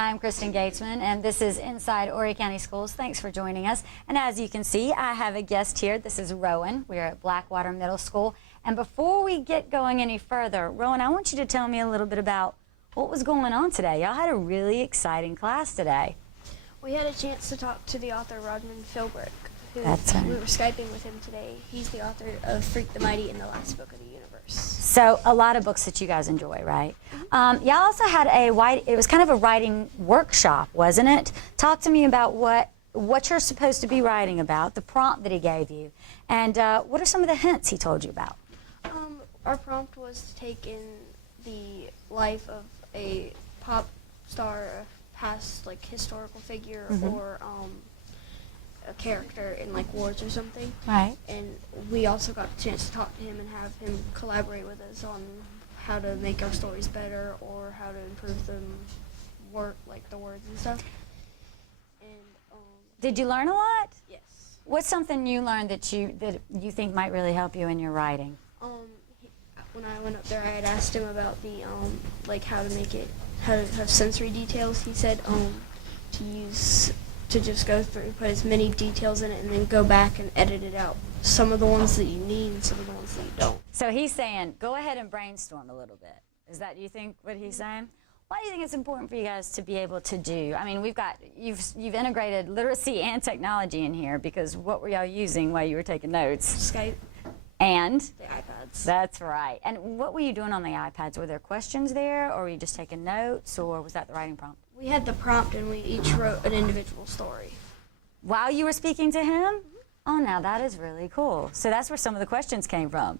Hi, I'm Kristen Gatesman, and this is Inside Horry County Schools. Thanks for joining us. And as you can see, I have a guest here. This is Rowan. We're at Blackwater Middle School. And before we get going any further, Rowan, I want you to tell me a little bit about what was going on today. Y'all had a really exciting class today. We had a chance to talk to the author, Rodman Philbrick, who That's right. we were Skyping with him today. He's the author of Freak the Mighty and the Last Book of the Universe. So a lot of books that you guys enjoy, right? Y'all also had it was kind of a writing workshop, wasn't it? Talk to me about what you're supposed to be writing about, the prompt that he gave you, and what are some of the hints he told you about? Our prompt was to take in the life of a pop star, a past like historical figure, or a character in like wars or something. Right. And we also got a chance to talk to him and have him collaborate with us on how to make our stories better or how to improve them, like the words and stuff. And Did you learn a lot? yes. What's something you learned that you think might really help you in your writing? When I went up there, I had asked him about the like how to have sensory details. He said to just go through, put as many details in it, and then go back and edit it out. Some of the ones that you need, and some of the ones that you don't. So he's saying, go ahead and brainstorm a little bit. Is that, you think, what he's saying? Why do you think it's important for you guys to be able to do? I mean, you've integrated literacy and technology in here, because what were y'all using while you were taking notes? Skype. And? The iPads. That's right. And what were you doing on the iPads? Were there questions there, or were you just taking notes, or was that the writing prompt? We had the prompt, and we each wrote an individual story. While you were speaking to him? Oh, now that is really cool. So that's where some of the questions came from.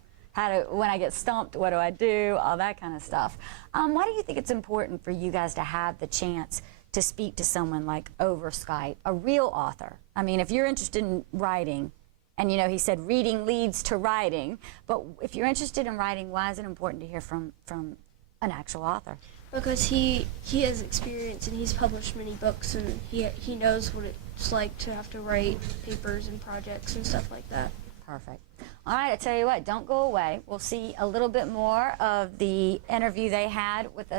When I get stumped, what do I do? All that kind of stuff. Why do you think it's important for you guys to have the chance to speak to someone like over Skype, a real author? I mean, if you're interested in writing, and you know, he said reading leads to writing, but if you're interested in writing, why is it important to hear from an actual author? Because he has experience, and he's published many books, and he knows what it's like to have to write papers and projects and stuff like that. Perfect. All right, I tell you what, don't go away. We'll see a little bit more of the interview they had with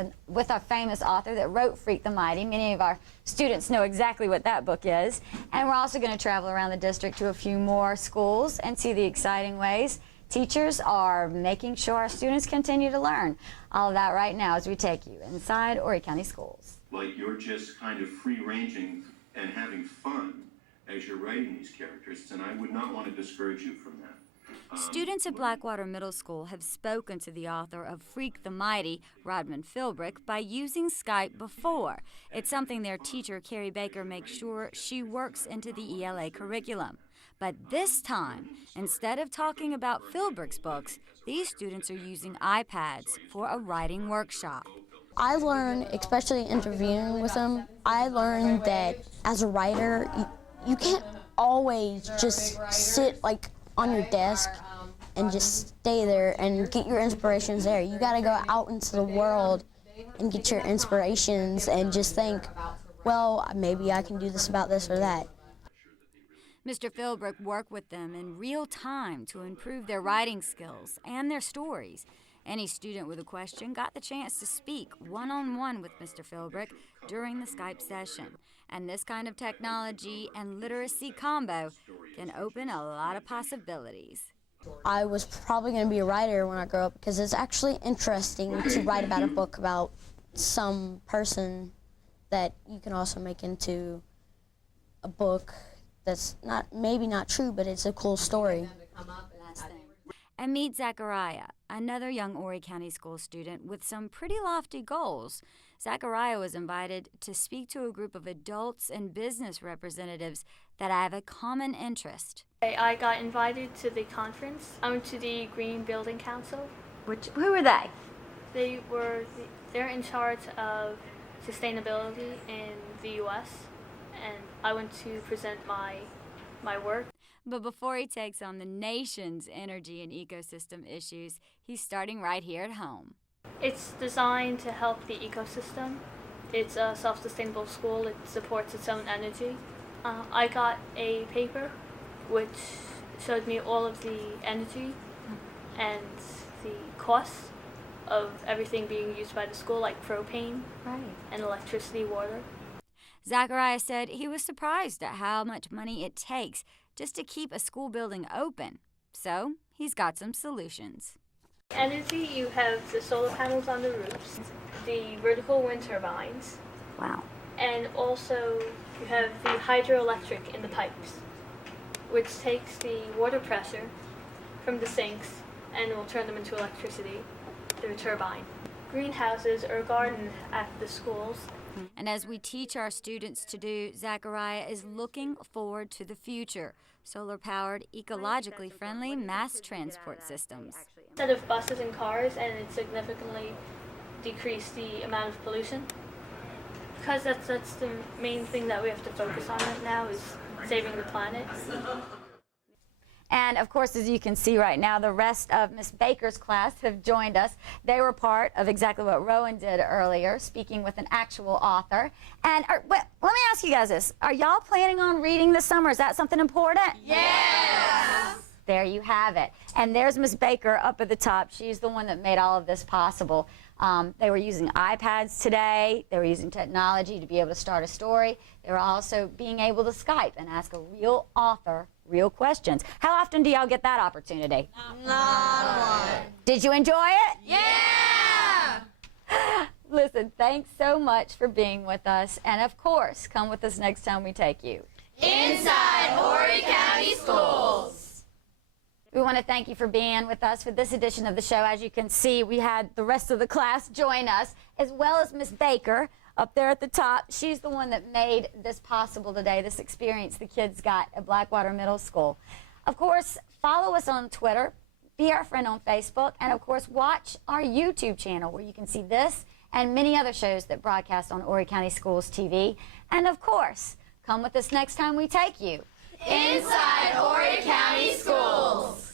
our famous author that wrote Freak the Mighty. Many of our students know exactly what that book is. And we're also going to travel around the district to a few more schools and see the exciting ways teachers are making sure our students continue to learn. All of that right now as we take you inside Horry County Schools. Like you're just kind of free-ranging and having fun as you're writing these characters, and I would not want to discourage you from that. Students at Blackwater Middle School have spoken to the author of Freak the Mighty, Rodman Philbrick, by using Skype before. It's something their teacher, Carrie Baker, makes sure she works into the ELA curriculum. But this time, instead of talking about Philbrick's books, these students are using iPads for a writing workshop. I learned, especially interviewing with him, I learned that as a writer, you can't always just sit like on your desk and just stay there and get your inspirations there. You gotta go out into the world and get your inspirations and just think, well, maybe I can do this about this or that. Mr. Philbrick worked with them in real time to improve their writing skills and their stories. Any student with a question got the chance to speak one-on-one with Mr. Philbrick during the Skype session. And this kind of technology and literacy combo can open a lot of possibilities. I was probably going to be a writer when I grow up, because it's actually interesting to write about a book about some person that you can also make into a book that's maybe not true, but it's a cool story. And meet Zachariah, another young Horry County School student with some pretty lofty goals. Zachariah was invited to speak to a group of adults and business representatives that have a common interest. I got invited to the conference. I went to the Green Building Council. Who are they? They're in charge of sustainability in the U.S., and I went to present my work. But before he takes on the nation's energy and ecosystem issues, he's starting right here at home. It's designed to help the ecosystem. It's a self-sustainable school. It supports its own energy. I got a paper which showed me all of the energy and the costs of everything being used by the school, like propane Right. and electricity, water. Zachariah said he was surprised at how much money it takes just to keep a school building open. So he's got some solutions. Energy, you have the solar panels on the roofs, the vertical wind turbines, Wow. and also you have the hydroelectric in the pipes, which takes the water pressure from the sinks and will turn them into electricity through a turbine. Greenhouses or gardens at the schools. And as we teach our students to do, Zachariah is looking forward to the future. Solar-powered, ecologically friendly mass transport systems. Instead of buses and cars, and it significantly decreased the amount of pollution. Because that's the main thing that we have to focus on right now is saving the planet. And of course, as you can see right now, the rest of Miss Baker's class have joined us. They were part of exactly what Rowan did earlier, speaking with an actual author. And let me ask you guys this. Are y'all planning on reading this summer? Is that something important? Yes! There you have it. And there's Miss Baker up at the top. She's the one that made all of this possible. They were using iPads today. They were using technology to be able to start a story. They were also being able to Skype and ask a real author real questions. How often do y'all get that opportunity? Not one. Did you enjoy it? Yeah! Listen, thanks so much for being with us. And of course, come with us next time we take you Inside Horry County Schools. We want to thank you for being with us for this edition of the show. As you can see, we had the rest of the class join us, as well as Miss Baker up there at the top. She's the one that made this possible today, this experience the kids got at Blackwater Middle School. Of course, follow us on Twitter, be our friend on Facebook, and of course, watch our YouTube channel where you can see this and many other shows that broadcast on Horry County Schools TV. And of course, come with us next time we take you Inside Horry County Schools.